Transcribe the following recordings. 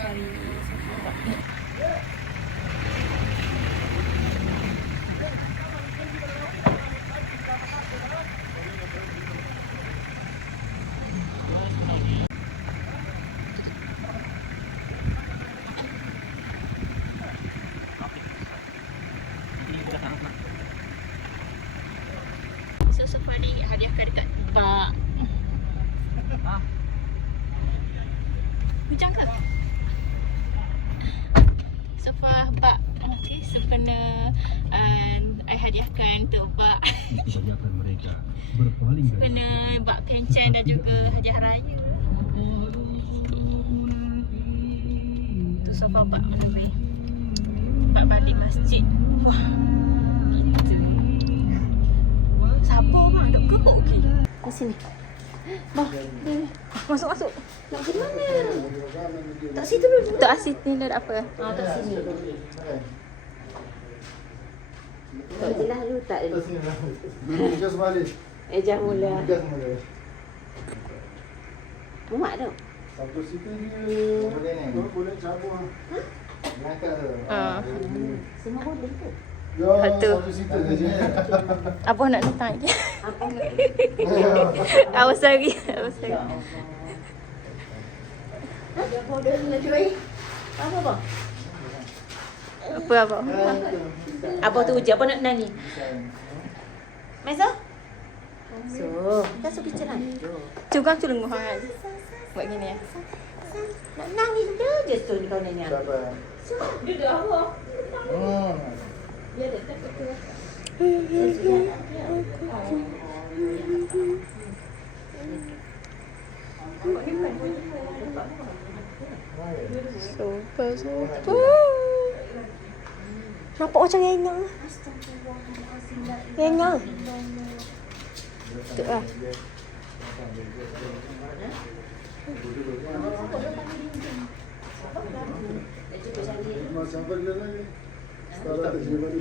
cari sofa. So sofa ni hadiahkan dekat Pak. Hujan ke? Sofa Pak. Okey, sempena I hadiahkan untuk Pak. Sempena Pak Kencang dan juga hadiah raya. Tu sofa Pak ramai. Pak balik masjid. Wah. Sabar mak, duk kebuk okey. Di sini. Bah, masuk. Nak pergi mana? Tak situ dulu. Tak situ ni ada apa? Tak sini. Tak jelas dulu tak dulu. Tak sini lah. Dulu gas balik. Ejah mula. Gas mula. Muat tu. Satu situ dia. Boleh ni. Boleh cabut. Ha? Ngangkat tu. Semua boleh ke? Ya, satu situ saja. Apa nak datang lagi? Apa? Awas lagi. Apa dah nak cuy? Apa? Apa tu uji? Apa nak nani? Mesa? So, kita suka cerah. Juga culung hang. Buat gini ya. Nak nangis je tu ni kau nanya. Siapa? Duduk apa? Dia dah tak kata. Sofa. Nampak macam renyang. Renyang. Tu lah. Sampai dia lagi. Sekarang tak jiwa dia.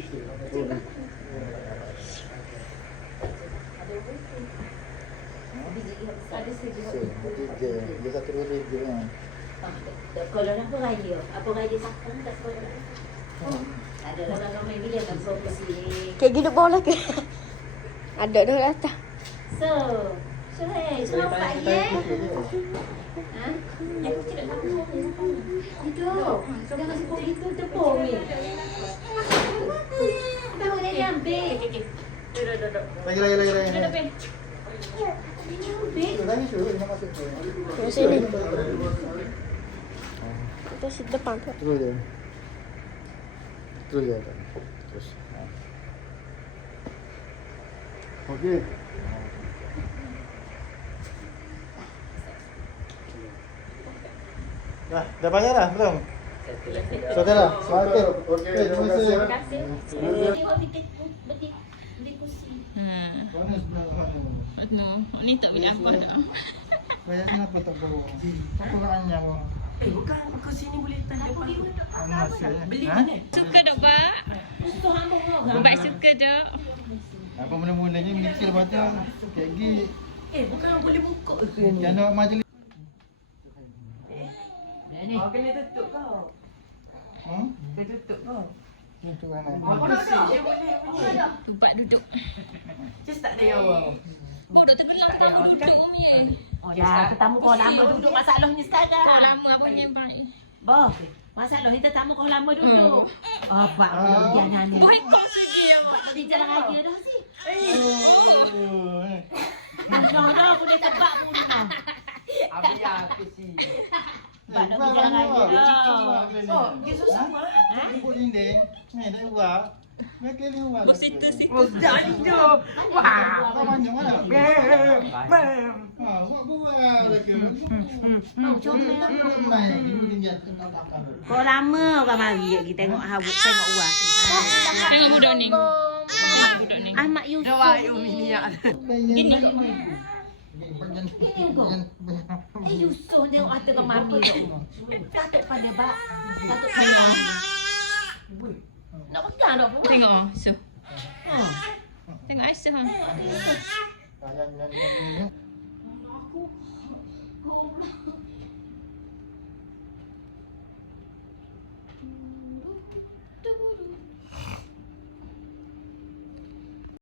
Dia satu boleh je kan. Kalau nak apa raya sakang tak sekolah. Ada orang ramai bila kan property. Kayak gitu boleh ke? Ada dah atas. So hey, so apa ye? Ha? Yang kecil nak apa? Itu. Sudah masih kau itu tepung ni. Tahu dia ambil. Okey. Duduk. Lagi. Duduk Ben. Lagi tu nak masuk tu. Sini. Kita sit depan tu. Terus dia. Terus. Okey. Dah bayar dah belum? Saudara, okey. Okey, terima kasih. Terima kasih. Tengok beli kursi. No, ni tak boleh angkat dah. Bayar kenapa tak bawa? Apa laannya bawa? Bukan kursi ni boleh tanda depan. Beli mana? Suka tak, Pak? Pak suka tak? Apa mula-mulanya mikir lepas tu kayak gini. Bukan boleh buka ke ni? Yang nak majlis. Kena tutup kau. Kena tutup kau. Itu kan. Kursi je boleh punya. Pak duduk. Just tak ada awak. Kau dah tenggelam tamu duduk Umi. Ya, tetamu kau lama duduk masalahnya sekarang. Tak lama apa yang Pak? Boh, masalah ni tetamu kau lama duduk. Pak dia nyanyi. Kau ikut lagi ya, Pak. Dia jalan raya dah sih. Dah boleh tebak pun dah. Abi aku sih. Pak nak pergi jalan raya dah. Dia susah mah. Ibu dinding. Ni dah buat. Mereka ni buat. Bos itu sih. Jangan. Wah. Kau banyak mana? Buat lagi. Kau lama orang mari pergi tengok Hawuk, tengok Wah. Tengok budak ni. Tengok budak ni. Ahmad Yusof. Gini. Yusof tengok hati kau mami tu. Katuk pada bak. Katuk pada mami. Nak pegang tak pun? Tengok so. Tengok Aisyah. Jangan